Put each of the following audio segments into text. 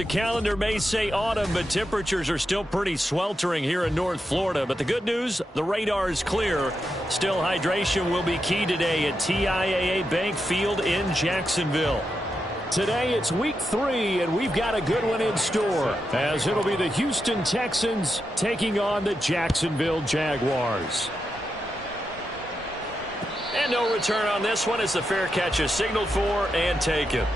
The calendar may say autumn, but temperatures are still pretty sweltering here in North Florida. But the good news, the radar is clear. Still, hydration will be key today at TIAA Bank Field in Jacksonville. Today it's week 3, and we've got a good one in store, as it'll be the Houston Texans taking on the Jacksonville Jaguars. And no return on this one as the fair catch is signaled for and taken.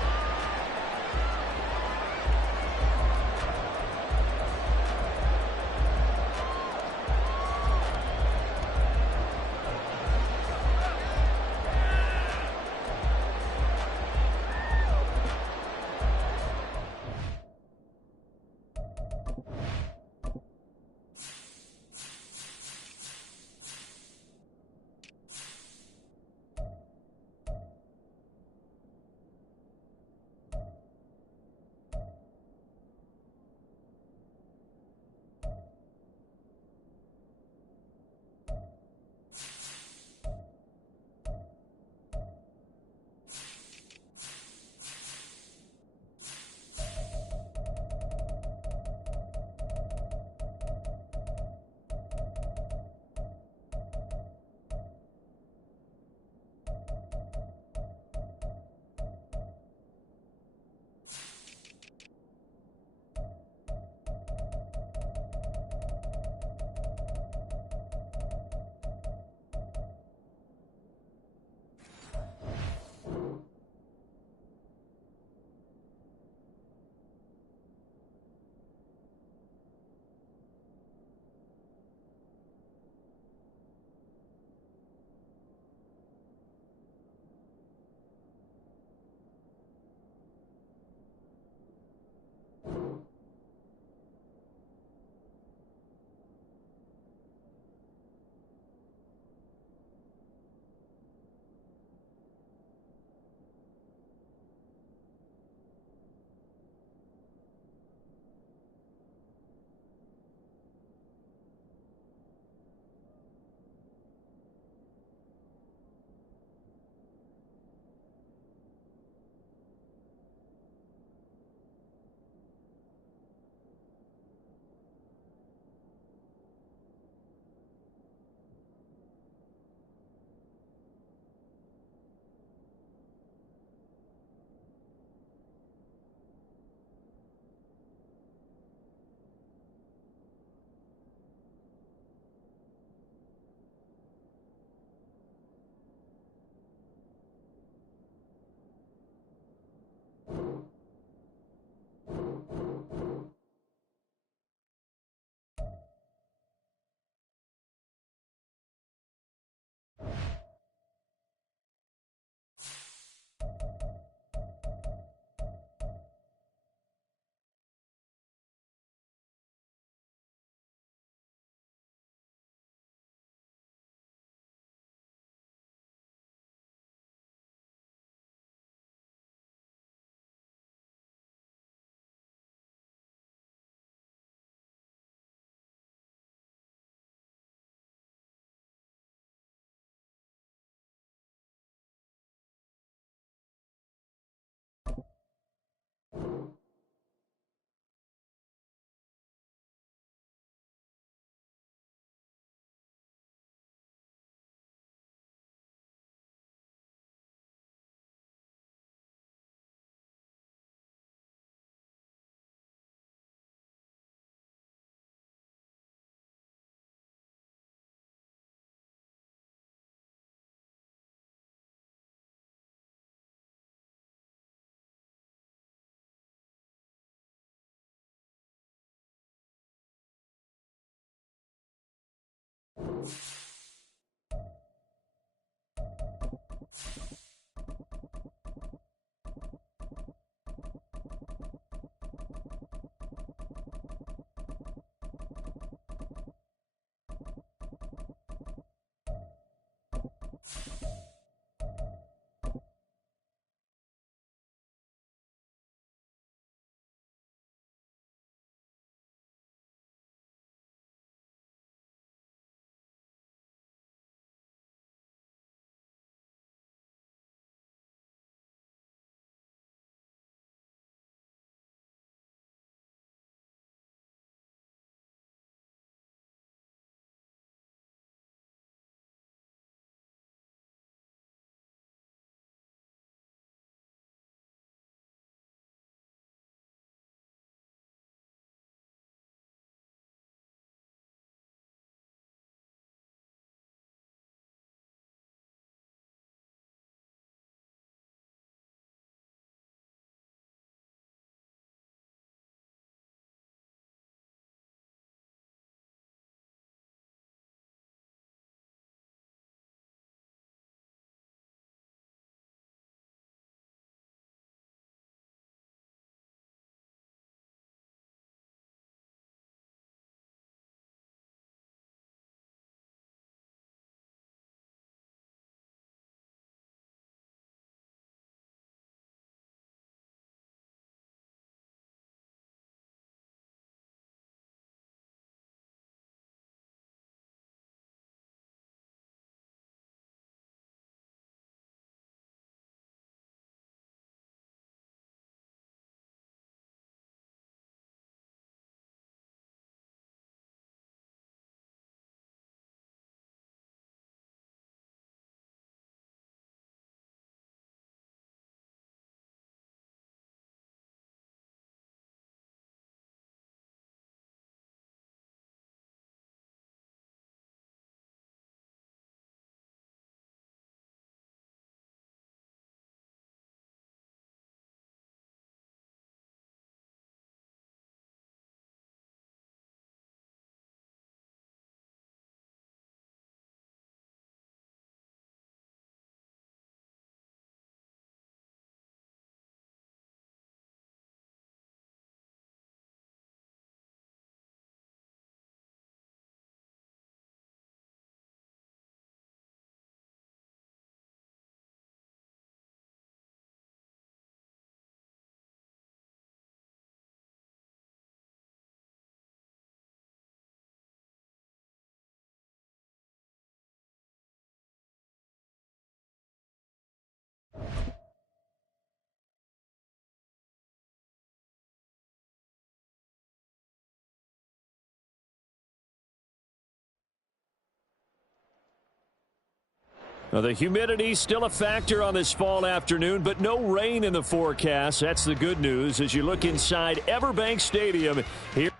Well, the humidity still a factor on this fall afternoon, but no rain in the forecast. That's the good news as you look inside Everbank Stadium here.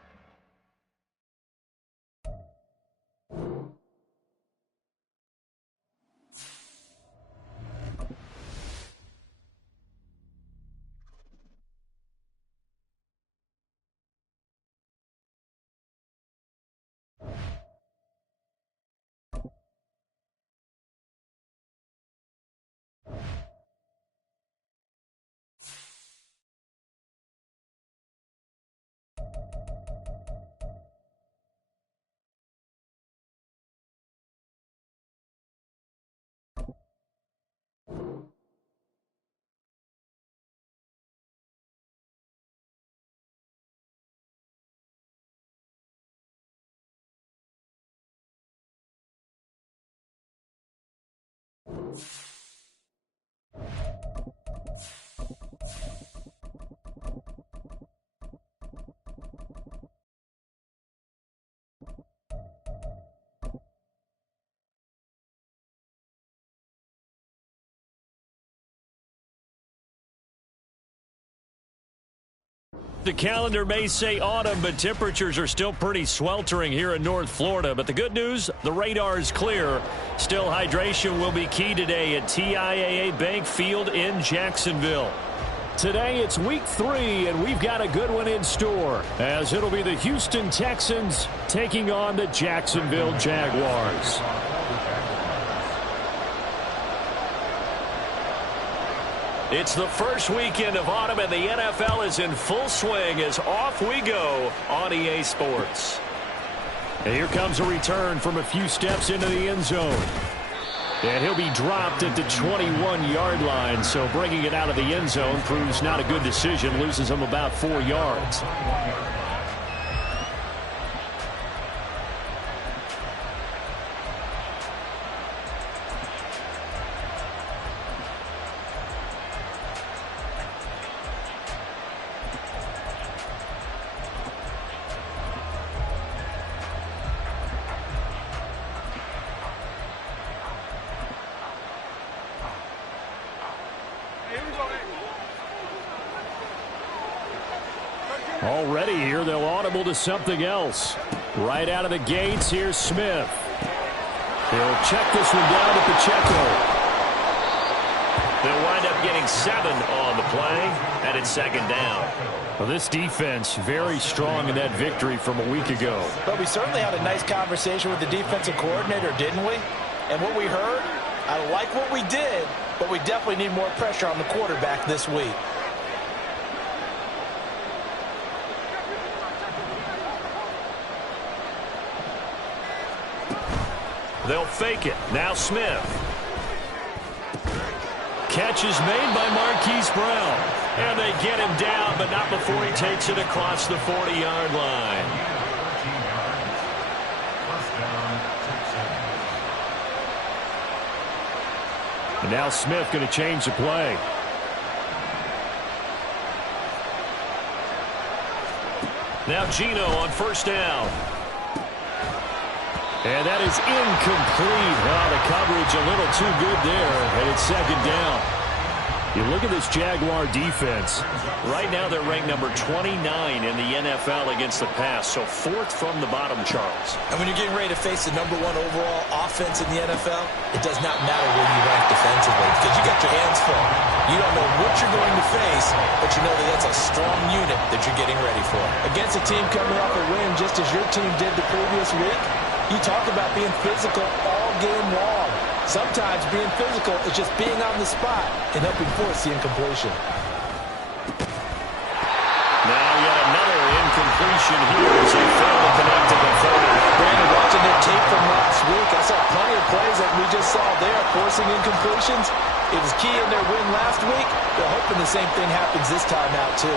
The calendar may say autumn, but temperatures are still pretty sweltering here in North Florida. But the good news, the radar is clear. Still, hydration will be key today at TIAA Bank Field in Jacksonville. Today, it's week 3, and we've got a good one in store, as it'll be the Houston Texans taking on the Jacksonville Jaguars. It's the first weekend of autumn, and the NFL is in full swing as off we go on EA Sports. And here comes a return from a few steps into the end zone. And he'll be dropped at the 21-yard line, so bringing it out of the end zone proves not a good decision, loses him about 4 yards. Already here, they'll audible to something else. Right out of the gates, here's Smith. He'll check this one down to Pacheco. They'll wind up getting 7 on the play, and it's second down. Well, this defense very strong in that victory from a week ago. But we certainly had a nice conversation with the defensive coordinator, didn't we? And what we heard, I like what we did, but we definitely need more pressure on the quarterback this week. They'll fake it. Now Smith. Catch is made by Marquise Brown. And they get him down, but not before he takes it across the 40-yard line. And now Smith going to change the play. Now Geno on first down. And that is incomplete. Oh, the coverage a little too good there, and it's second down. You look at this Jaguar defense. Right now they're ranked number 29 in the NFL against the pass, so 4th from the bottom, Charles. And when you're getting ready to face the number 1 overall offense in the NFL, it does not matter where you rank defensively because you got your hands full. You don't know what you're going to face, but you know that that's a strong unit that you're getting ready for. Against a team coming off a win just as your team did the previous week, you talk about being physical all game long. Sometimes being physical is just being on the spot and helping force the incompletion. Now yet another incompletion here as they fail to connect to the 30. Brandon, watching their tape from last week, I saw plenty of plays that we just saw there, forcing incompletions. It was key in their win last week. They're hoping the same thing happens this time out, too.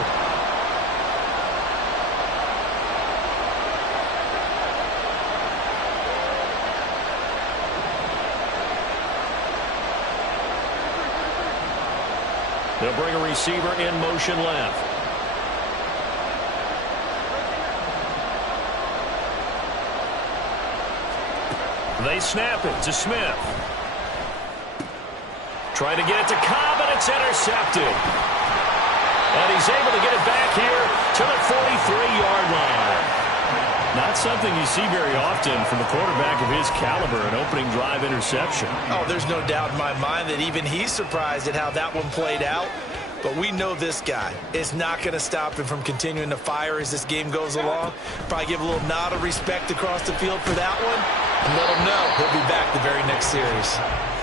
They'll bring a receiver in motion left. They snap it to Smith. Trying to get it to Cobb, and it's intercepted. And he's able to get it back here to the 43-yard line. Not something you see very often from a quarterback of his caliber, an opening drive interception. Oh, there's no doubt in my mind that even he's surprised at how that one played out. But we know this guy is not going to stop him from continuing to fire as this game goes along. Probably give a little nod of respect across the field for that one. And let him know he'll be back the very next series.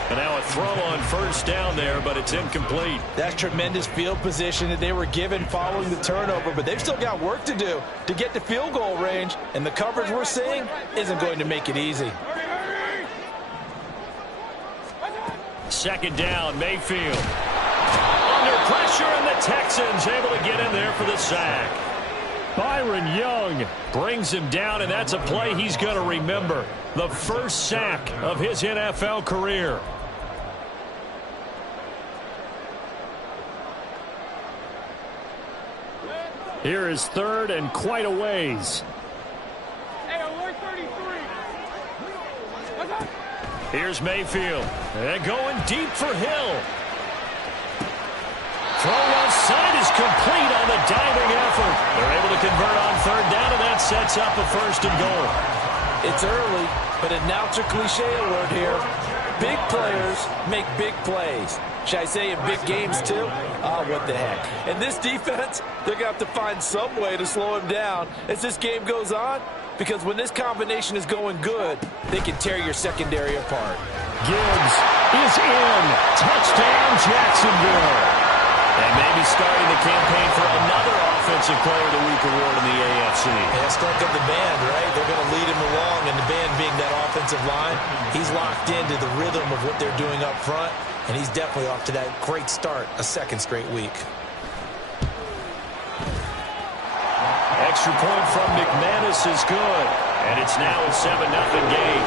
And now a throw on first down there, but it's incomplete. That's tremendous field position that they were given following the turnover, but they've still got work to do to get to field goal range, and the coverage we're seeing isn't going to make it easy. Second down, Mayfield. Under pressure, and the Texans able to get in there for the sack. Byron Young brings him down, and that's a play he's going to remember. The first sack of his NFL career. Here is third and quite a ways. Here's Mayfield. And going deep for Hill. Throw outside is complete on the diving effort. They're able to convert on third down, and that sets up a first and goal. It's early, but announcer cliche alert here. Big players make big plays. Should I say in big games too? What the heck. And this defense, they're going to have to find some way to slow him down as this game goes on, because when this combination is going good, they can tear your secondary apart. Gibbs is in. Touchdown, Jacksonville. And maybe starting the campaign for another Offensive Player of the Week award in the AFC. Yeah, strike of the band, right? They're going to lead him along, and the band being that offensive line, he's locked into the rhythm of what they're doing up front, and he's definitely off to that great start, a second straight week. Extra point from McManus is good, and it's now a 7-0 game.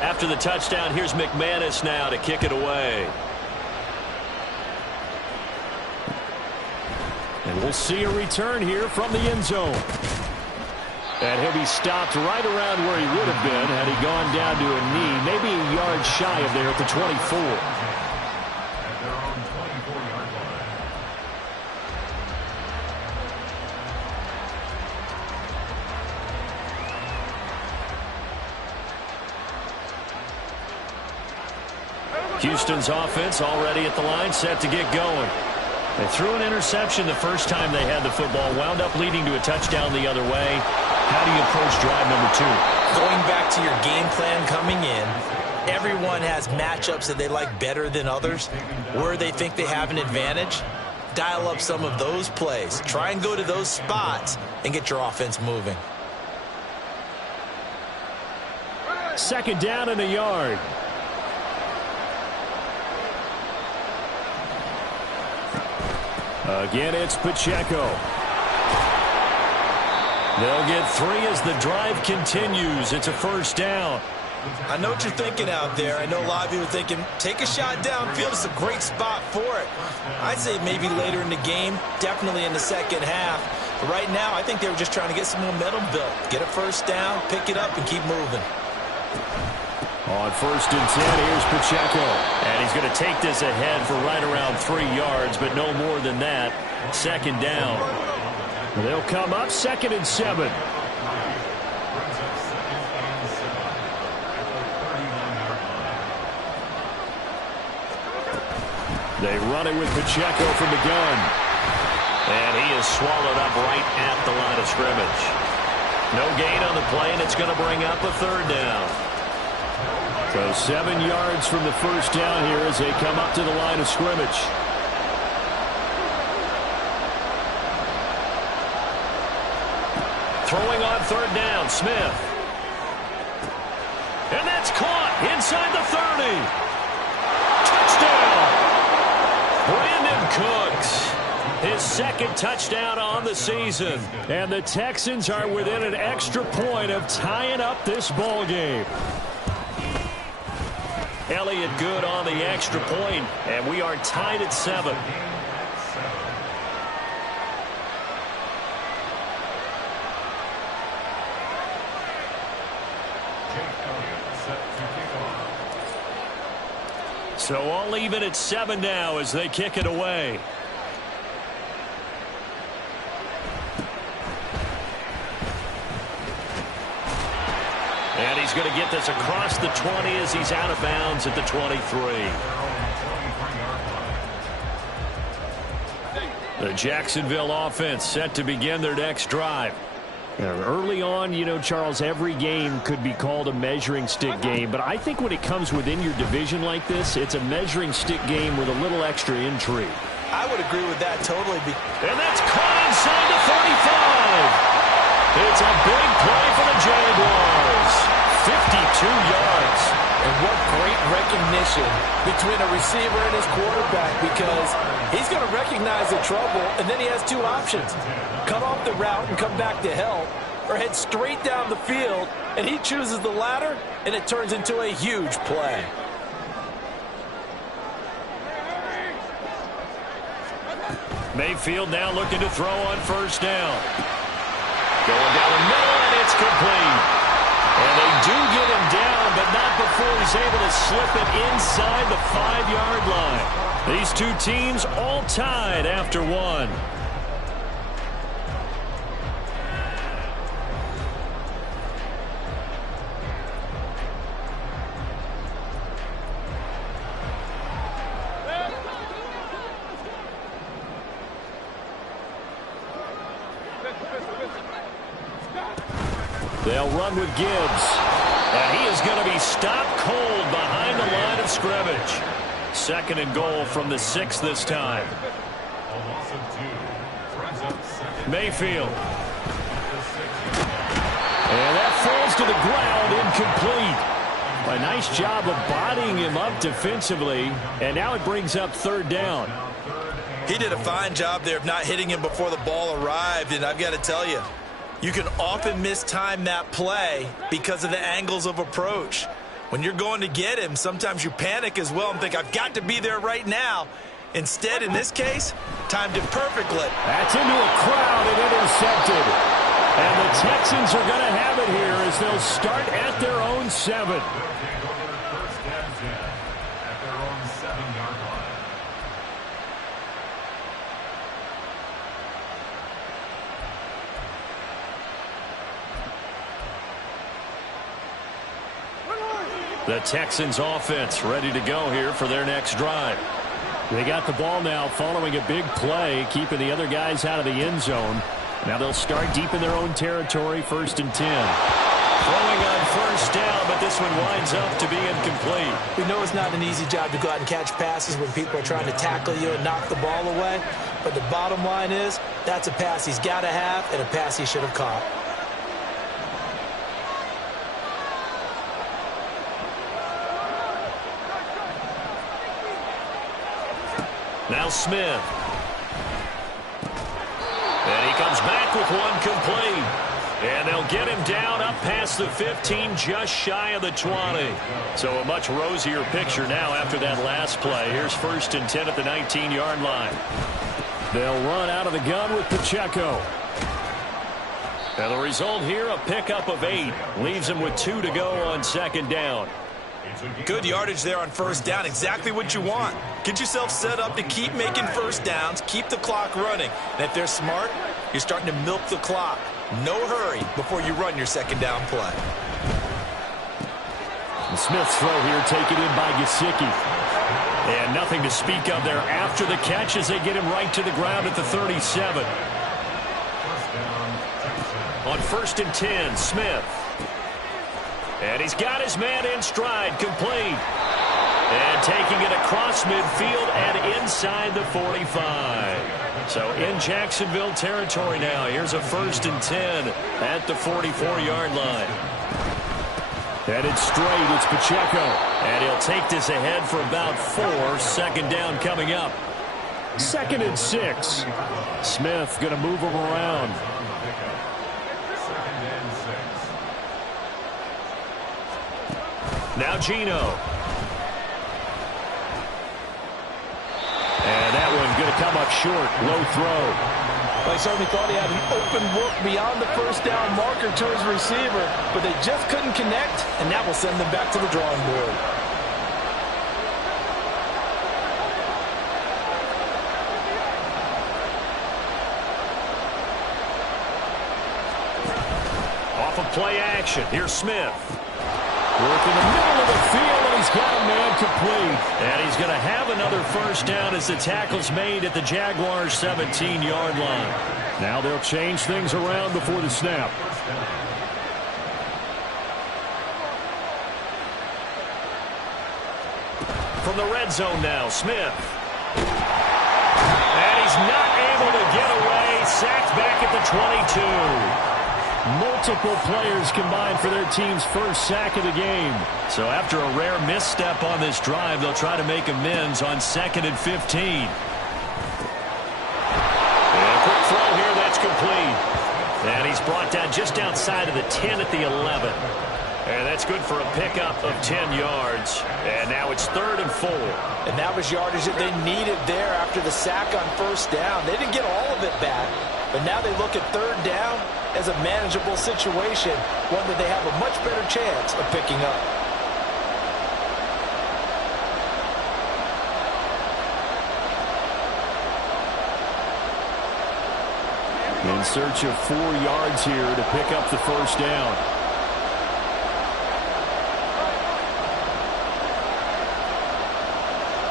After the touchdown, here's McManus now to kick it away. And we'll see a return here from the end zone. And he'll be stopped right around where he would have been had he gone down to a knee, maybe a yard shy of there at the 24. Houston's offense already at the line, set to get going. They threw an interception the first time they had the football, wound up leading to a touchdown the other way. How do you approach drive number 2? Going back to your game plan coming in, everyone has matchups that they like better than others. Where they think they have an advantage, dial up some of those plays. Try and go to those spots and get your offense moving. Second down and a yard. Again, it's Pacheco. They'll get 3 as the drive continues. It's a first down. I know what you're thinking out there. I know a lot of you are thinking, take a shot downfield. It's a great spot for it. I'd say maybe later in the game, definitely in the second half. But right now, I think they were just trying to get some momentum built. Get a first down, pick it up, and keep moving. On first and 10, here's Pacheco. And he's going to take this ahead for right around 3 yards, but no more than that. Second down. They'll come up 2nd and 7. They run it with Pacheco from the gun. And he is swallowed up right at the line of scrimmage. No gain on the play, and it's going to bring up a third down. So 7 yards from the first down here as they come up to the line of scrimmage. Throwing on third down, Smith. And that's caught inside the 30. Touchdown! Brandon Cooks. His second touchdown on the season. And the Texans are within an extra point of tying up this ball game. Elliott good on the extra point, and we are tied at 7. So all even at 7 now as they kick it away. And he's going to get this across the 20 as he's out of bounds at the 23. The Jacksonville offense set to begin their next drive. Early on, you know, Charles, every game could be called a measuring stick game. But I think when it comes within your division like this, it's a measuring stick game with a little extra intrigue. I would agree with that totally. And that's caught inside the 45. It's a big play for the Jaguars. 52 yards. And what great recognition between a receiver and his quarterback, because he's going to recognize the trouble, and then he has two options. Cut off the route and come back to help, or head straight down the field, and he chooses the latter, and it turns into a huge play. Mayfield now looking to throw on first down. Going down the middle, and it's complete. And they do get him down, but not before he's able to slip it inside the 5-yard line. These two teams all tied after one. They'll run with Gibbs. And he is going to be stopped cold behind the line of scrimmage. 2nd and goal from the 6 this time. Mayfield. And that falls to the ground, incomplete. A nice job of bodying him up defensively. And now it brings up 3rd down. He did a fine job there of not hitting him before the ball arrived, and I've got to tell you, you can often mistime that play because of the angles of approach. When you're going to get him, sometimes you panic as well and think, I've got to be there right now. Instead, in this case, timed it perfectly. That's into a crowd and intercepted. And the Texans are going to have it here as they'll start at their own 7. The Texans offense ready to go here for their next drive. They got the ball now following a big play, keeping the other guys out of the end zone. Now they'll start deep in their own territory, 1st and 10. Throwing on first down, but this one winds up to be incomplete. We know it's not an easy job to go out and catch passes when people are trying to tackle you and knock the ball away. But the bottom line is, that's a pass he's got to have and a pass he should have caught. Now Smith. And he comes back with one complete. And they'll get him down up past the 15, just shy of the 20. So a much rosier picture now after that last play. Here's 1st and 10 at the 19-yard line. They'll run out of the gun with Pacheco. And the result here, a pickup of 8. Leaves him with 2 to go on 2nd down. Good yardage there on first down. Exactly what you want. Get yourself set up to keep making first downs, keep the clock running. And if they're smart, you're starting to milk the clock. No hurry before you run your 2nd down play. And Smith's throw here taken in by Gesicki. And nothing to speak of there after the catch as they get him right to the ground at the 37. On 1st and 10, Smith. And he's got his man in stride, complete. And taking it across midfield and inside the 45. So in Jacksonville territory now. Here's a 1st and 10 at the 44-yard line. Headed straight, it's Pacheco. And he'll take this ahead for about 4. 2nd down coming up. 2nd and 6. Smith going to move him around. Now Geno. And that one going to come up short. Low throw. Well, he certainly thought he had an open look beyond the first down marker to his receiver, but they just couldn't connect, and that will send them back to the drawing board. Off of play action. Here's Smith. Work in the middle of the field, and he's got a man complete. And he's going to have another first down as the tackle's made at the Jaguars' 17-yard line. Now they'll change things around before the snap. From the red zone now, Smith. And he's not able to get away. Sacked back at the 22. Multiple players combined for their team's first sack of the game. So after a rare misstep on this drive, they'll try to make amends on 2nd and 15. And a quick throw here, that's complete. And he's brought down just outside of the 10 at the 11. And that's good for a pickup of 10 yards. And now it's 3rd and 4. And that was yardage that they needed there after the sack on first down. They didn't get all of it back, but now they look at 3rd down as a manageable situation, one that they have a much better chance of picking up. In search of 4 yards here to pick up the first down.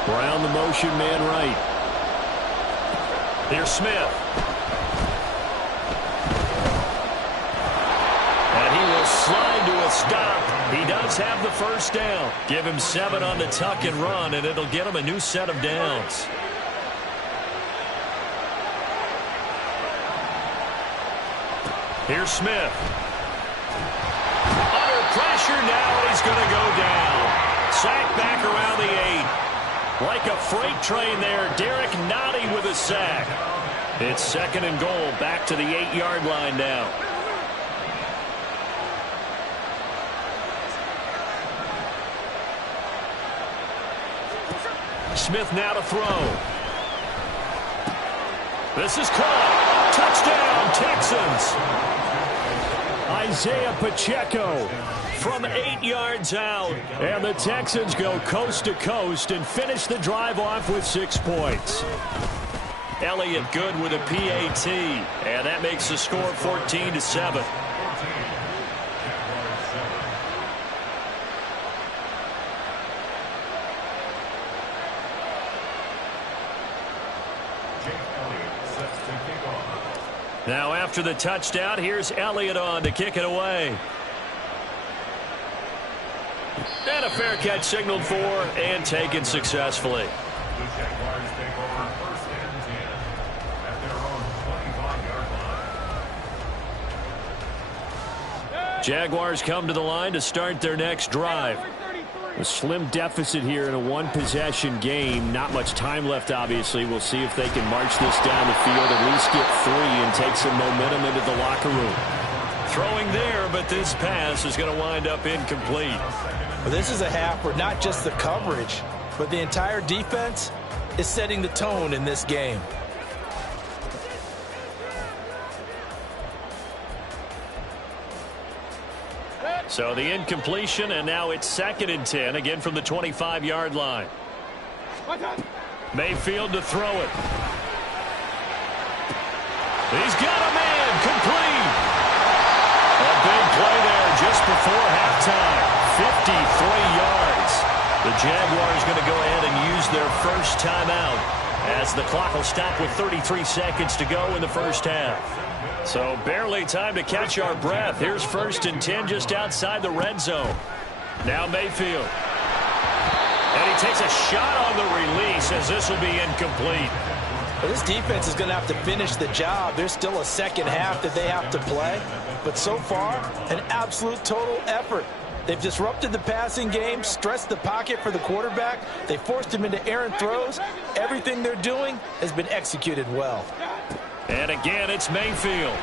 Brown the motion man right. Here's Smith. Slide to a stop. He does have the first down. Give him 7 on the tuck and run, and it'll get him a new set of downs. Here's Smith. Under pressure now, and he's going to go down. Sack back around the 8. Like a freight train there, Derek Nottie with a sack. It's 2nd and goal, back to the 8-yard line now. Smith now to throw. This is caught. Touchdown, Texans. Isaiah Pacheco from 8 yards out. And the Texans go coast to coast and finish the drive off with 6 points. Elliott good with a PAT. And that makes the score 14-7. Now after the touchdown, here's Elliott on to kick it away. And a fair catch signaled for and taken successfully. The Jaguars take over 1st and 10 at their own 25-yard line. Jaguars come to the line to start their next drive. A slim deficit here in a one-possession game. Not much time left, obviously. We'll see if they can march this down the field, at least get 3 and take some momentum into the locker room. Throwing there, but this pass is going to wind up incomplete. Well, this is a half where not just the coverage, but the entire defense is setting the tone in this game. So the incompletion, and now it's 2nd and 10, again from the 25-yard line. Mayfield to throw it. He's got a man, complete. A big play there just before halftime, 53 yards. The Jaguars going to go ahead and use their first timeout as the clock will stop with 33 seconds to go in the first half. So barely time to catch our breath. Here's 1st and 10 just outside the red zone. Now Mayfield. And he takes a shot on the release as this will be incomplete. Well, this defense is going to have to finish the job. There's still a second half that they have to play. But so far, an absolute total effort. They've disrupted the passing game, stressed the pocket for the quarterback. They forced him into errant throws. Everything they're doing has been executed well. And again, it's Mayfield.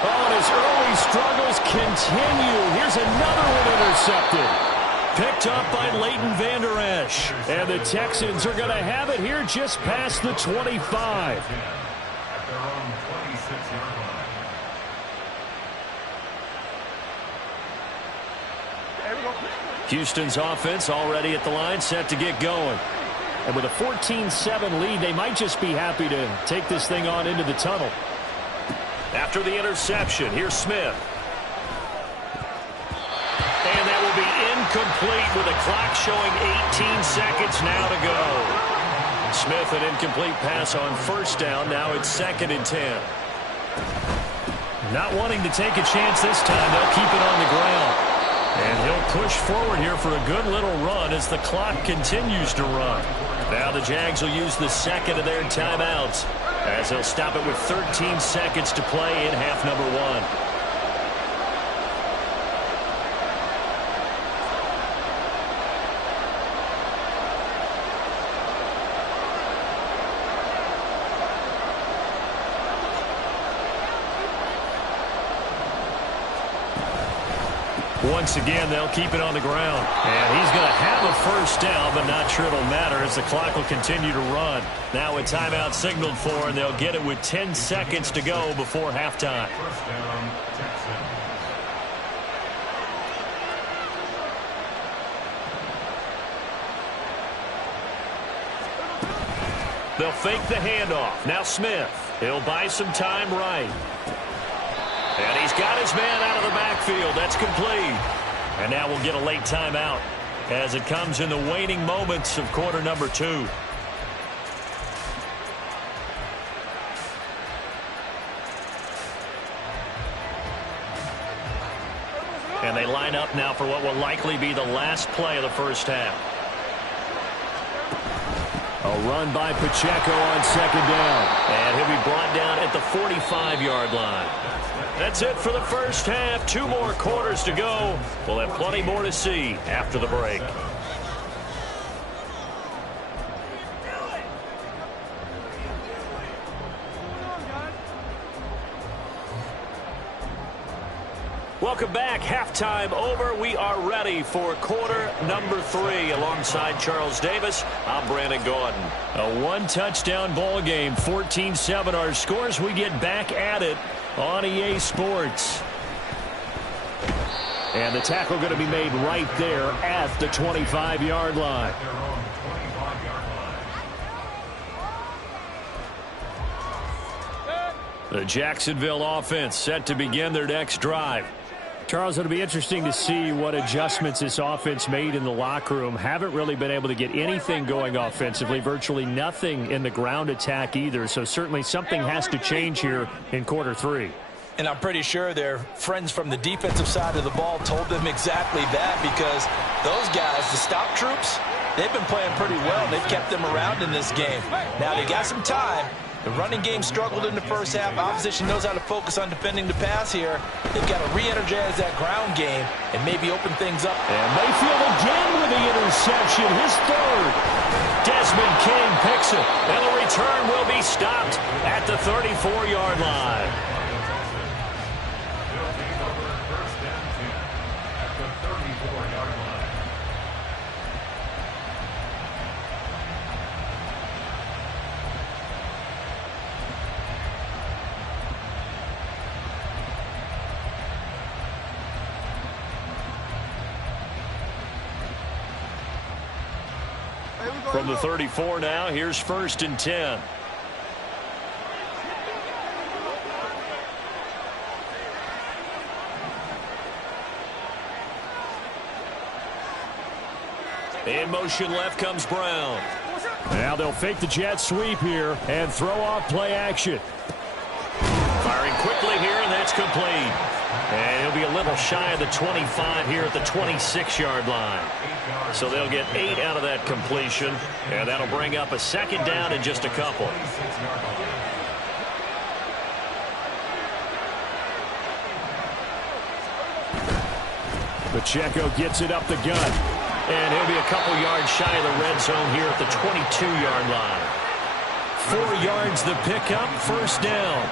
Oh, and his early struggles continue. Here's another one intercepted. Picked up by Leighton Vander Esch. And the Texans are going to have it here just past the 25. Houston's offense already at the line, set to get going. And with a 14-7 lead, they might just be happy to take this thing on into the tunnel. After the interception, here's Smith. And that will be incomplete with the clock showing 18 seconds now to go. Smith, an incomplete pass on first down. Now it's 2nd and 10. Not wanting to take a chance this time. They'll keep it on the ground. And he'll push forward here for a good little run as the clock continues to run. Now the Jags will use the second of their timeouts as they'll stop it with 13 seconds to play in half number 1. Once again, they'll keep it on the ground. And he's going to have a first down, but not sure it'll matter as the clock will continue to run. Now a timeout signaled for, and they'll get it with 10 seconds to go before halftime. First down, Texans. They'll fake the handoff. Now Smith. He'll buy some time right. And he's got his man out of the backfield. That's complete. And now we'll get a late timeout as it comes in the waning moments of quarter number 2. And they line up now for what will likely be the last play of the first half. A run by Pacheco on 2nd down. And he'll be brought down at the 45-yard line. That's it for the first half. 2 more quarters to go. We'll have plenty more to see after the break. Welcome back. Halftime over. We are ready for quarter number 3. Alongside Charles Davis, I'm Brandon Gaudin. A 1-touchdown ball game. 14-7 our scores. We get back at it on EA Sports. And the tackle going to be made right there at the 25-yard line. The Jacksonville offense set to begin their next drive. Charles, it'll be interesting to see what adjustments this offense made in the locker room. Haven't really been able to get anything going offensively, virtually nothing in the ground attack either. So certainly something has to change here in quarter 3. And I'm pretty sure their friends from the defensive side of the ball told them exactly that, because those guys, the stop troops, they've been playing pretty well. They've kept them around in this game. Now they got some time. The running game struggled in the first half. Opposition knows how to focus on defending the pass here. They've got to re-energize that ground game and maybe open things up. And Mayfield again with the interception, his 3rd. Desmond King picks it, and the return will be stopped at the 34-yard line. From the 34 now, here's 1st and 10. In motion left comes Brown. Now they'll fake the jet sweep here and throw off play action. Firing quickly here, and that's complete. And he'll be a little shy of the 25 here at the 26-yard line. So they'll get 8 out of that completion, and that'll bring up a 2nd down in just a couple. Pacheco gets it up the gut. And he'll be a couple yards shy of the red zone here at the 22-yard line. 4 yards the pickup, first down.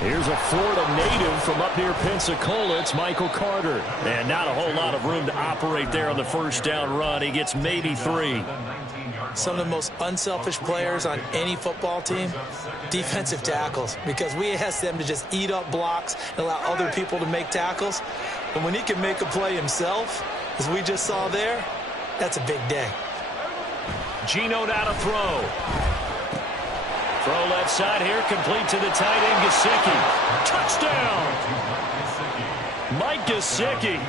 Here's a Florida native from up near Pensacola. It's Michael Carter. And not a whole lot of room to operate there on the first down run. He gets maybe 3. Some of the most unselfish players on any football team, defensive tackles, because we ask them to just eat up blocks and allow other people to make tackles. And when he can make a play himself, as we just saw there, that's a big day. Geno now to throw. Throw left side here, complete to the tight end, Gesicki. Touchdown! Mike Gesicki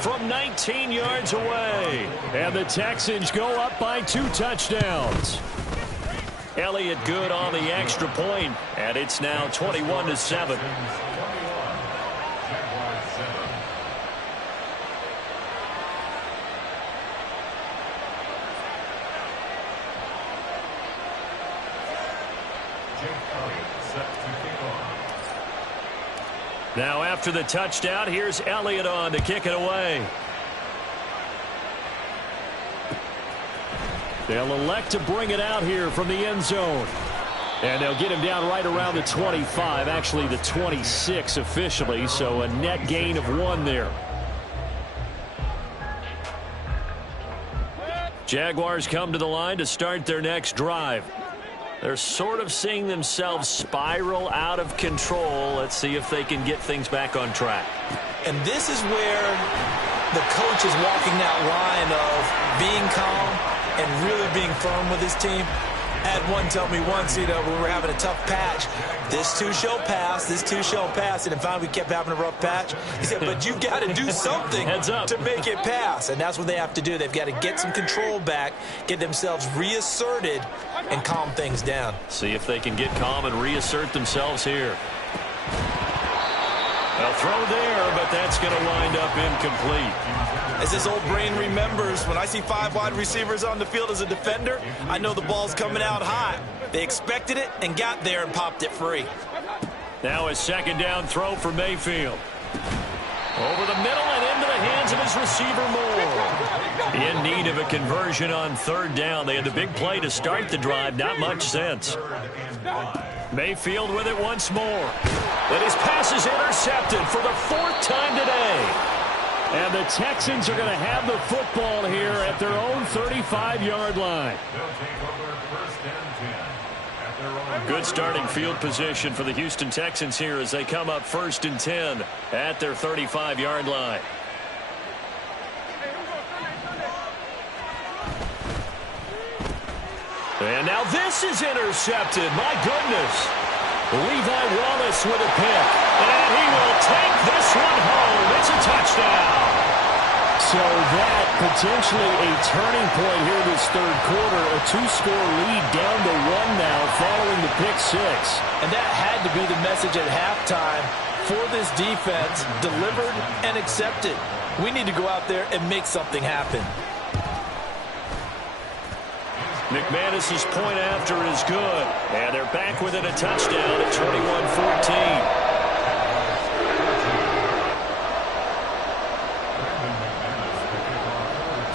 from 19 yards away. And the Texans go up by 2 touchdowns. Elliott good on the extra point, and it's now 21-7. Now after the touchdown, here's Elliott on to kick it away. They'll elect to bring it out here from the end zone. And they'll get him down right around the 25, actually the 26 officially, so a net gain of 1 there. Jaguars come to the line to start their next drive. They're sort of seeing themselves spiral out of control. Let's see if they can get things back on track. And this is where the coach is walking that line of being calm and really being firm with his team. I had one tell me once, when we were having a tough patch, this too shall pass, this too shall pass. And finally we kept having a rough patch. He said, but you've got to do something to make it pass. And that's what they have to do. They've got to get some control back, get themselves reasserted, and calm things down. See if they can get calm and reassert themselves here. A throw there, but that's going to wind up incomplete. As this old brain remembers, when I see 5 wide receivers on the field as a defender, I know the ball's coming out hot. They expected it and got there and popped it free. Now a second down throw for Mayfield. Over the middle and into the hands of his receiver Moore. In need of a conversion on 3rd down. They had the big play to start the drive. Not much sense. Mayfield with it once more. But his pass is intercepted for the 4th time today. And the Texans are going to have the football here at their own 35-yard line. Good starting field position for the Houston Texans here as they come up 1st and 10 at their 35-yard line. And now this is intercepted. My goodness. Levi Wallace with a pick. And he will take this one home. It's a touchdown. So that potentially a turning point here this 3rd quarter. A 2-score lead down to 1 now following the pick 6. And that had to be the message at halftime for this defense. Delivered and accepted. We need to go out there and make something happen. McManus's point after is good. And they're back within a touchdown at 21-14.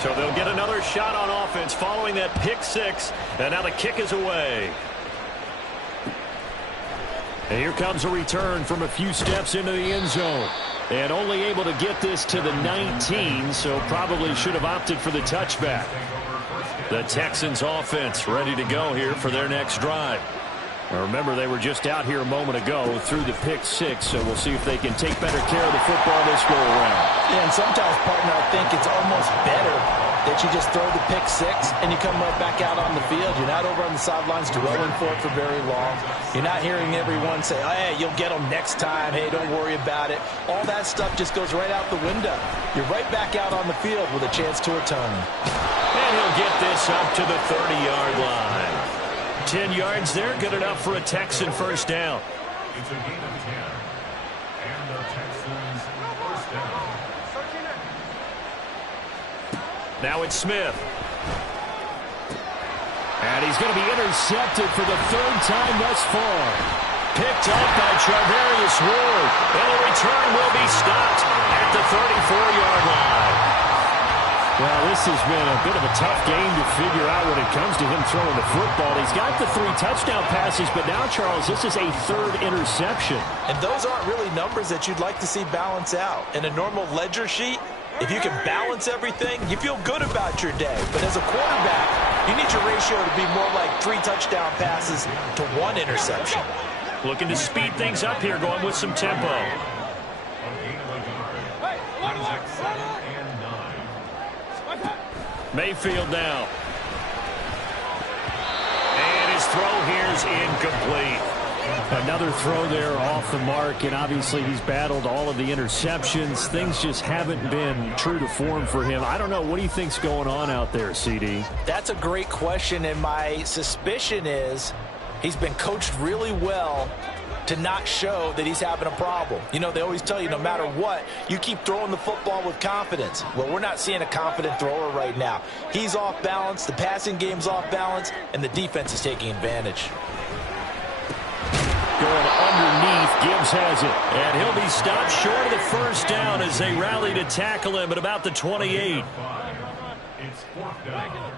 So they'll get another shot on offense following that pick 6. And now the kick is away. And here comes a return from a few steps into the end zone. And only able to get this to the 19, so probably should have opted for the touchback. The Texans offense ready to go here for their next drive. Now remember, they were just out here a moment ago through the pick 6, so we'll see if they can take better care of the football this go around. Yeah, and sometimes, partner, I think it's almost better that you just throw the pick 6 and you come right back out on the field. You're not over on the sidelines dwelling for it for very long. You're not hearing everyone say, oh, hey, you'll get them next time. Hey, don't worry about it. All that stuff just goes right out the window. You're right back out on the field with a chance to atone. And he'll get this up to the 30-yard line. 10 yards there, good enough for a Texan first down. It's a gain of 10. And the Texans first down. Now it's Smith. And he's going to be intercepted for the 3rd time thus far. picked up by Charvarius Ward. And the return will be stopped at the 34-yard line. Well, this has been a bit of a tough game to figure out when it comes to him throwing the football. He's got the 3 touchdown passes, but now, Charles, this is a 3rd interception. And those aren't really numbers that you'd like to see balance out. In a normal ledger sheet, if you can balance everything, you feel good about your day. But as a quarterback, you need your ratio to be more like 3 touchdown passes to 1 interception. Looking to speed things up here, going with some tempo. Mayfield now. And his throw here's incomplete. Another throw there off the mark, and obviously he's battled all of the interceptions. Things just haven't been true to form for him. I don't know. What do you think's going on out there, CD? That's a great question, and my suspicion is he's been coached really well to not show that he's having a problem. You know, they always tell you no matter what, you keep throwing the football with confidence. Well, we're not seeing a confident thrower right now. He's off balance, the passing game's off balance, and the defense is taking advantage. Going underneath, Gibbs has it. And he'll be stopped short of the first down as they rally to tackle him at about the 28. It's 4th down.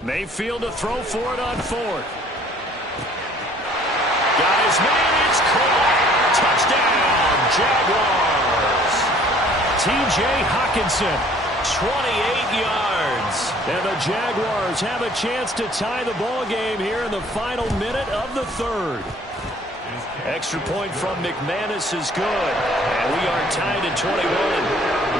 Mayfield to throw for it on 4th. Got his man, it's caught. Touchdown, Jaguars. T.J. Hockenson, 28 yards. And the Jaguars have a chance to tie the ball game here in the final minute of the 3rd. Extra point from McManus is good. And we are tied at 21.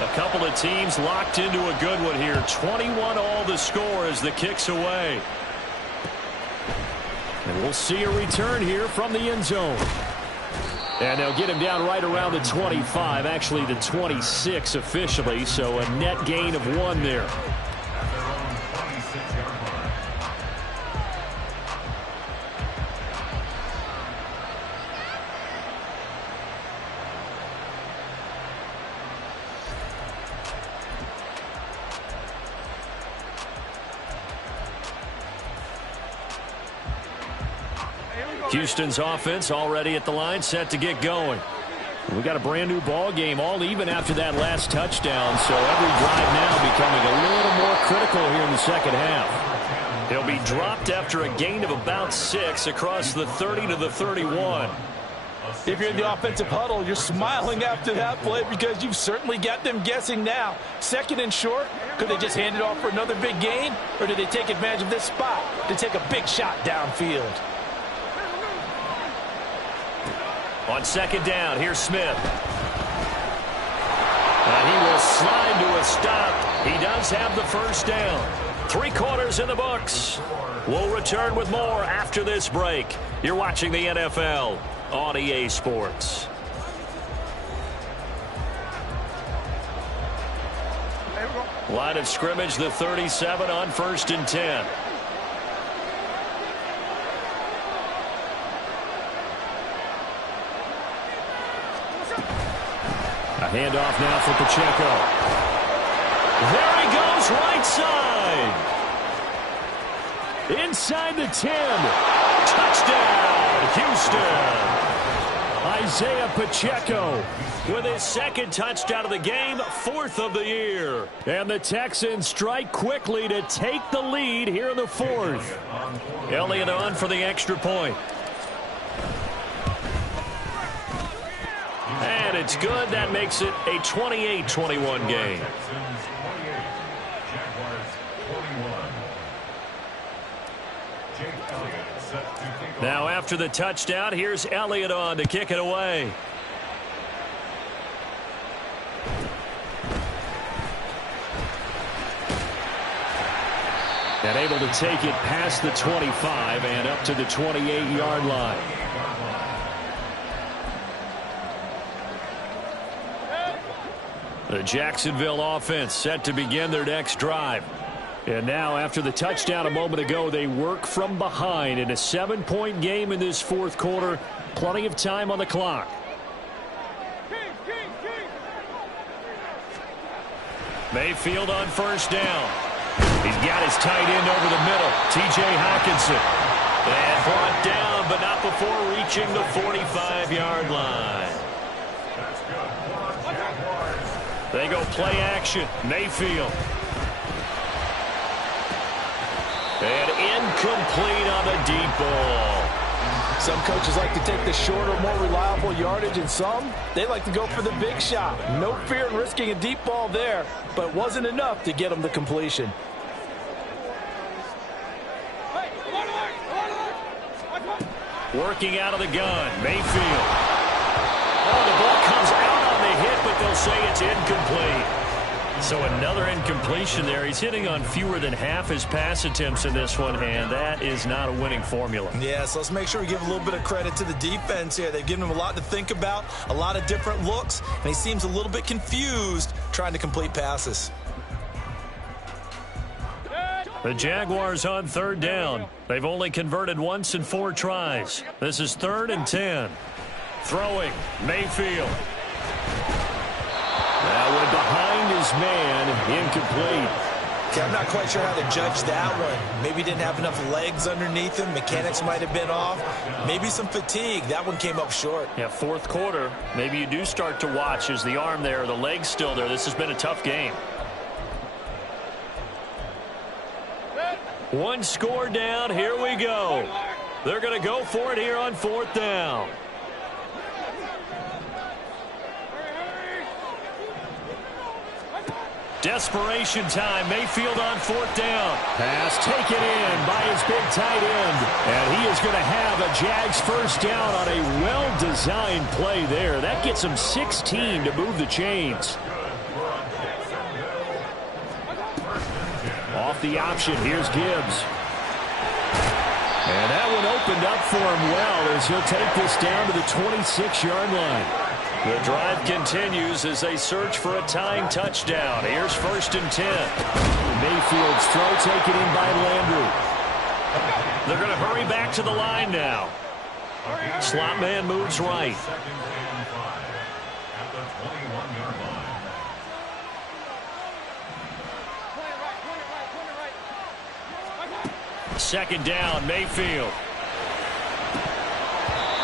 A couple of teams locked into a good one here. 21 all the score as the kick's away. And we'll see a return here from the end zone. And they'll get him down right around the 25, actually the 26 officially, so a net gain of 1 there. Houston's offense already at the line, set to get going. We got a brand new ball game, all even after that last touchdown, so every drive now becoming a little more critical here in the second half. He'll be dropped after a gain of about 6 across the 30 to the 31. If you're in the offensive huddle, you're smiling after that play because you've certainly got them guessing now. 2nd and short, could they just hand it off for another big gain, or did they take advantage of this spot to take a big shot downfield? On 2nd down, here's Smith. And he will slide to a stop. He does have the first down. 3 quarters in the books. We'll return with more after this break. You're watching the NFL on EA Sports. Line of scrimmage, the 37 on 1st and 10. A handoff now for Pacheco. There he goes, right side. Inside the 10. Touchdown, Houston. Isaiah Pacheco with his 2nd touchdown of the game, 4th of the year. And the Texans strike quickly to take the lead here in the 4th. Elliott on for the extra point. And it's good. That makes it a 28-21 game. Now after the touchdown, here's Elliott on to kick it away. And able to take it past the 25 and up to the 28-yard line. The Jacksonville offense set to begin their next drive. And now after the touchdown a moment ago, they work from behind in a 7-point game in this 4th quarter. Plenty of time on the clock. Mayfield on first down. He's got his tight end over the middle, T.J. Hockenson. And brought down, but not before reaching the 45-yard line. They go play action. Mayfield. And incomplete on the deep ball. Some coaches like to take the shorter, more reliable yardage, and some, they like to go for the big shot. No fear in risking a deep ball there, but it wasn't enough to get them the completion. Working out of the gun, Mayfield. Oh, the ball comes out on the hit, but they'll say it's incomplete. So another incompletion there. He's hitting on fewer than half his pass attempts in this one, and that is not a winning formula. Yeah, so let's make sure we give a little bit of credit to the defense here. They've given him a lot to think about, a lot of different looks, and he seems a little bit confused trying to complete passes. The Jaguars on third down. They've only converted once in 4 tries. This is 3rd and 10. Throwing, Mayfield. That went behind his man, incomplete. Okay, I'm not quite sure how to judge that one. Maybe he didn't have enough legs underneath him. Mechanics might have been off. Maybe some fatigue. That one came up short. Yeah, 4th quarter. Maybe you do start to watch. Is the arm there, the leg's still there? This has been a tough game. 1 score down. Here we go. They're going to go for it here on 4th down. Desperation time. Mayfield on 4th down. Pass taken in by his big tight end. And he is going to have a Jags first down on a well-designed play there. That gets him 16 to move the chains. Off the option, here's Gibbs. And that one opened up for him well as he'll take this down to the 26-yard line. The drive continues as they search for a tying touchdown. Here's 1st and 10. Mayfield's throw taken in by Landry. They're going to hurry back to the line now. Slot man moves right. 2nd down, Mayfield.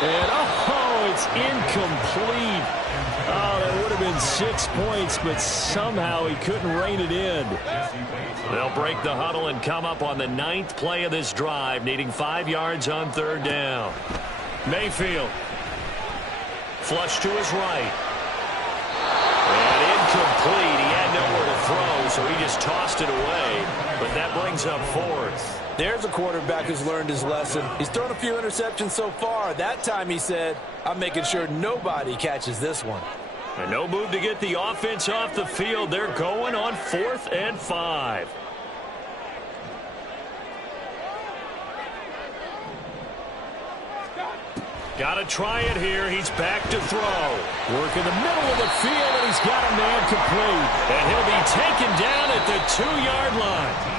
And, oh, it's incomplete. Oh, that would have been 6 points, but somehow he couldn't rein it in. They'll break the huddle and come up on the 9th play of this drive, needing 5 yards on 3rd down. Mayfield. Flush to his right. And incomplete. He had nowhere to throw, so he just tossed it away. But that brings up 4th. There's a quarterback who's learned his lesson. He's thrown a few interceptions so far. That time he said, I'm making sure nobody catches this one. And no move to get the offense off the field. They're going on 4th and 5. Got to try it here. He's back to throw. Work in the middle of the field, and he's got a man complete. And he'll be taken down at the 2-yard line.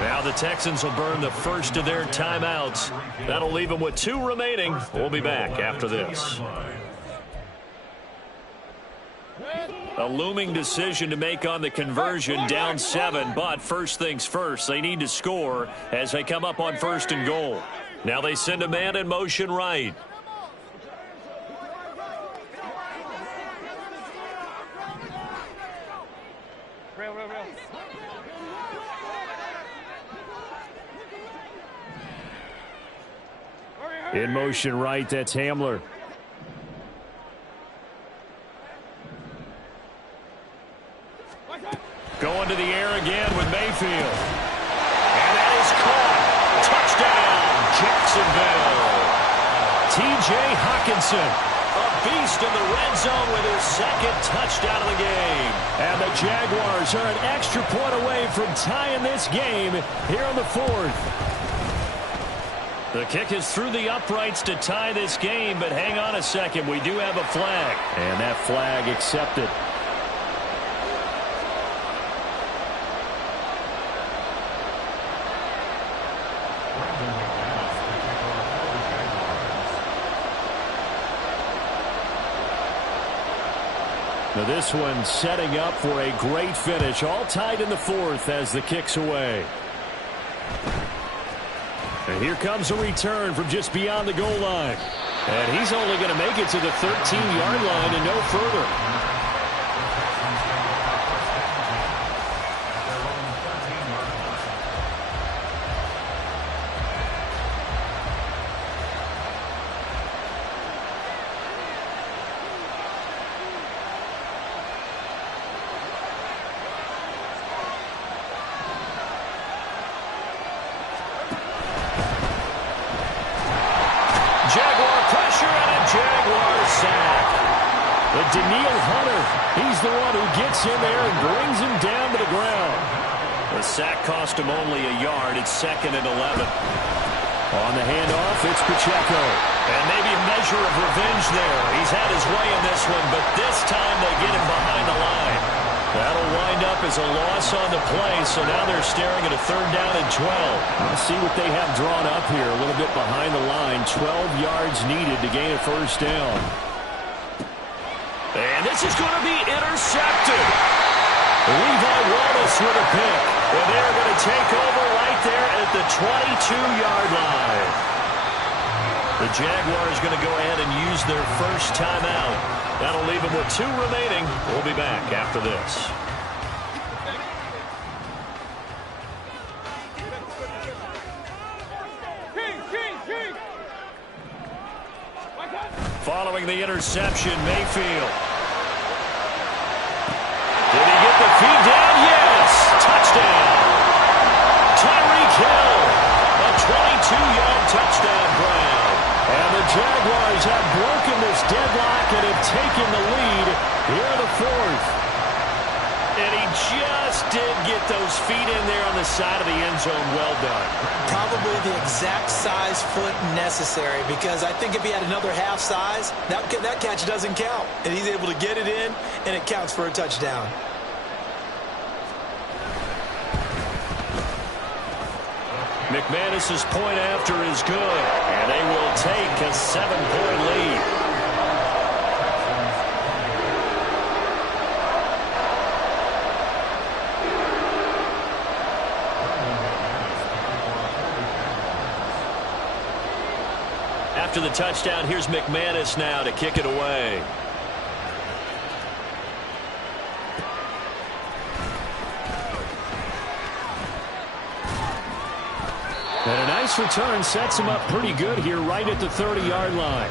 Now the Texans will burn the first of their timeouts. That'll leave them with 2 remaining. We'll be back after this. A looming decision to make on the conversion, down 7, but first things first, they need to score as they come up on 1st and goal. Now they send a man in motion right. In motion right, that's Hamler. Going to the air again with Mayfield. And that is caught. Touchdown, Jacksonville. T.J. Hockenson, a beast in the red zone with his 2nd touchdown of the game. And the Jaguars are an extra point away from tying this game here in the 4th. The kick is through the uprights to tie this game, but hang on a second. We do have a flag. And that flag accepted. Now this one setting up for a great finish. All tied in the fourth as the kick's away. And here comes a return from just beyond the goal line. And he's only going to make it to the 13-yard line and no further. He's the one who gets in there and brings him down to the ground. The sack cost him only a yard. It's 2nd and 11. On the handoff, it's Pacheco. And maybe a measure of revenge there. He's had his way in this one, but this time they get him behind the line. That'll wind up as a loss on the play, so now they're staring at a 3rd down and 12. Let's see what they have drawn up here. A little bit behind the line. 12 yards needed to gain a 1st down. And this is going to be intercepted. Levi Wallace with a pick. And they're going to take over right there at the 22-yard line. The Jaguars are going to go ahead and use their first timeout. That'll leave them with 2 remaining. We'll be back after this. Following the interception, Mayfield. Did he get the feed down? Yes! Touchdown! Tyreek Hill. A 22-yard touchdown grab. And the Jaguars have broken this deadlock and have taken the lead here in the 4th. And he just did get those feet in there on the side of the end zone. Well done. Probably the exact size foot necessary, because I think if he had another half size, that catch doesn't count. And he's able to get it in, and it counts for a touchdown. McManus's point after is good, and they will take a 7-point lead. After the touchdown, here's McManus now to kick it away. And a nice return sets him up pretty good here right at the 30-yard line.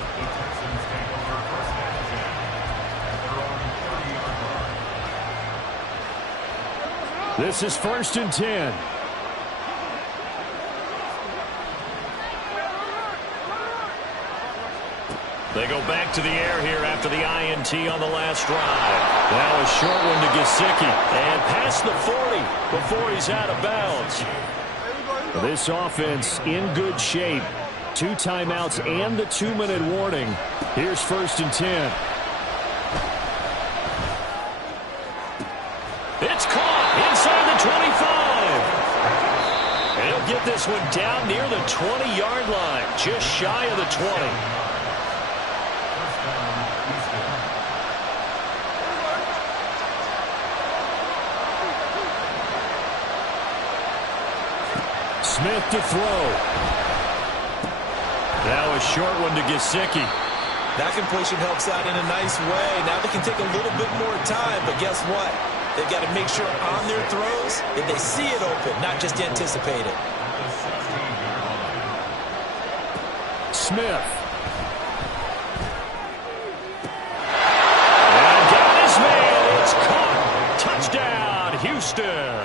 This is 1st and 10. They go back to the air here after the INT on the last drive. Now a short one to Gesicki. And past the 40 before he's out of bounds. This offense in good shape. 2 timeouts and the 2-minute warning. Here's 1st and 10. It's caught inside the 25. And he'll get this one down near the 20-yard line. Just shy of the 20. Smith to throw. Now a short one to Gesicki. That completion helps out in a nice way. Now they can take a little bit more time, but guess what? They've got to make sure on their throws that they see it open, not just anticipate it. Smith. And got his man. It's caught. Touchdown, Houston.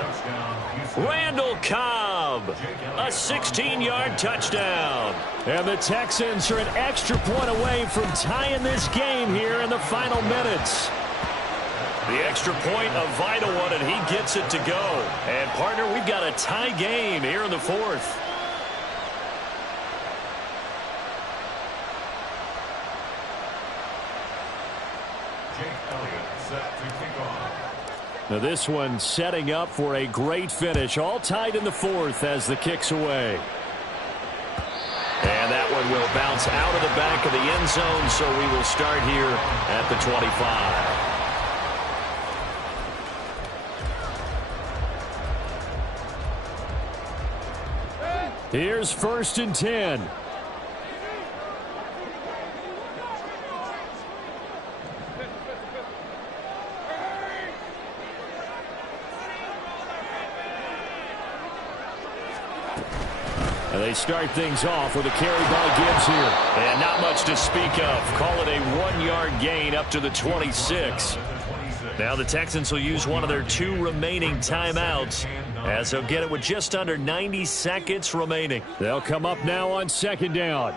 Randall Cobb, a 16-yard touchdown. And the Texans are an extra point away from tying this game here in the final minutes. The extra point, a vital one, and he gets it to go. And, partner, we've got a tie game here in the 4th. Now this one setting up for a great finish. All tied in the 4th as the kick's away. And that one will bounce out of the back of the end zone, so we will start here at the 25. Here's 1st and 10. And they start things off with a carry by Gibbs here. And not much to speak of. Call it a 1-yard gain up to the 26. Now the Texans will use one of their 2 remaining timeouts, as they'll get it with just under 90 seconds remaining. They'll come up now on 2nd down.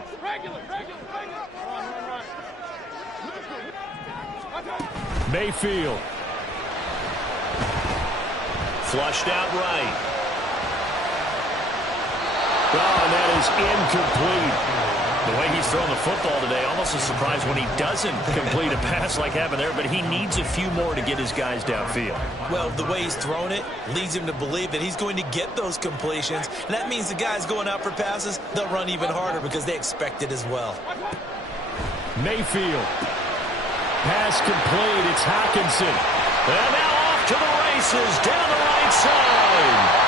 Mayfield. Flushed out right. Oh, and that is incomplete. The way he's throwing the football today, almost a surprise when he doesn't complete a pass like happened there, but he needs a few more to get his guys downfield. Well, the way he's thrown it leads him to believe that he's going to get those completions. And that means the guys going out for passes, they'll run even harder because they expect it as well. Mayfield. Pass complete. It's Hockenson. And now off to the races down the right side.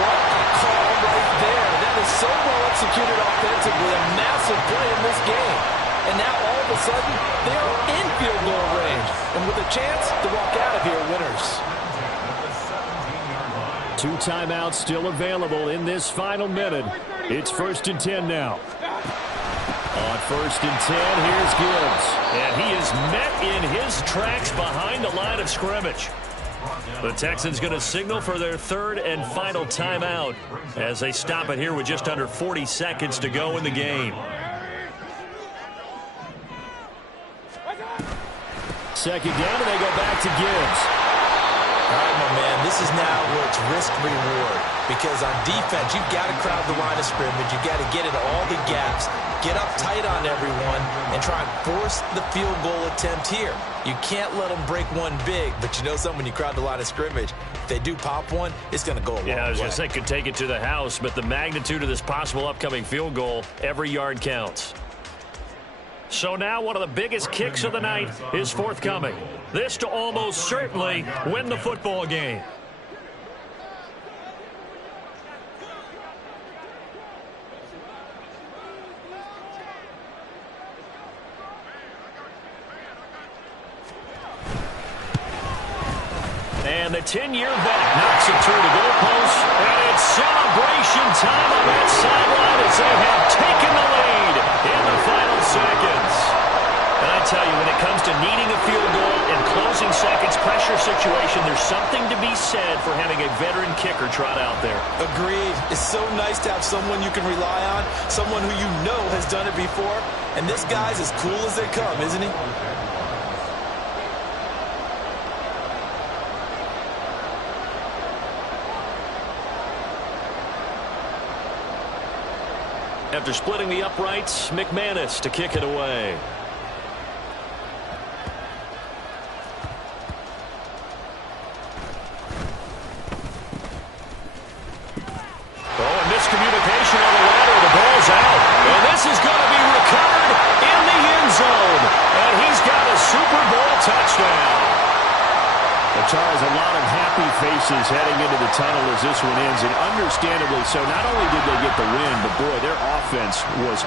What a call right there. That is so well executed offensively. A massive play in this game. And now all of a sudden, they are in field goal range. And with a chance to walk out of here winners. 2 timeouts still available in this final minute. It's 1st and 10 now. On 1st and 10, here's Gibbs. And he is met in his tracks behind the line of scrimmage. The Texans going to signal for their 3rd and final timeout as they stop it here with just under 40 seconds to go in the game. 2nd down, and they go back to Gibbs. All right, my man, this is now where it's risk-reward. Because on defense, you've got to crowd the line of scrimmage. You've got to get into all the gaps, get up tight on everyone, and try and force the field goal attempt here. You can't let them break one big, but you know something, when you crowd the line of scrimmage, if they do pop one, it's going to go a long way. Yeah, I was going to say could take it to the house, but the magnitude of this possible upcoming field goal, every yard counts. So now one of the biggest kicks of the night is forthcoming. This to almost certainly win the football game. And the 10-year vet knocks it through the goalpost. And it's celebration time on that sideline as they have taken the lead in the final seconds. And I tell you, when it comes to needing a field goal in closing seconds pressure situation, there's something to be said for having a veteran kicker trot out there. Agreed. It's so nice to have someone you can rely on, someone who you know has done it before. And this guy's as cool as they come, isn't he? After splitting the uprights, McManus to kick it away. Oh, a miscommunication on the ladder. The ball's out. And this is going to be recovered in the end zone. And he's got a Super Bowl touchdown. Charles, a lot of happy faces heading into the tunnel as this one ends, and understandably so. Not only did they get the win, but boy, their offense was